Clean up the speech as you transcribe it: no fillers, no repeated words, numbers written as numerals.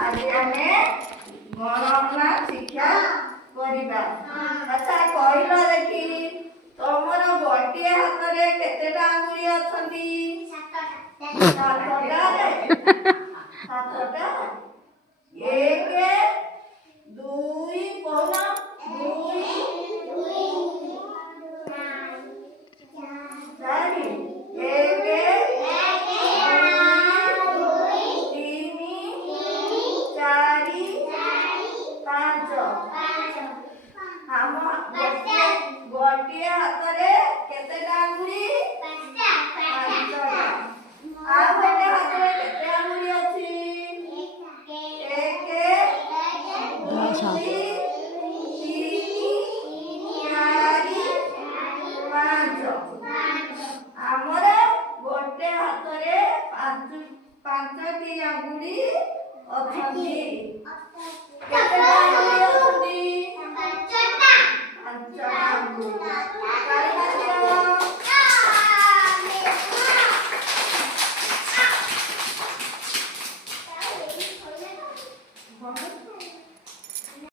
आज आमे गणना शिक्षा करिबा। अच्छा कहलो देखी तमर गोटे हाथ रे केतेटा आंगुली अछंती? 7टा रे 7टा 1 2 कोना 2 चारि 1 गोटे हाथ रे केतेटा आंगुली? 5टा। आ गोटे हाथ रे केते आंगुली अछि? 1 2 3 4 5 हमर गोटे हाथ रे 5टी आंगुली अछंती।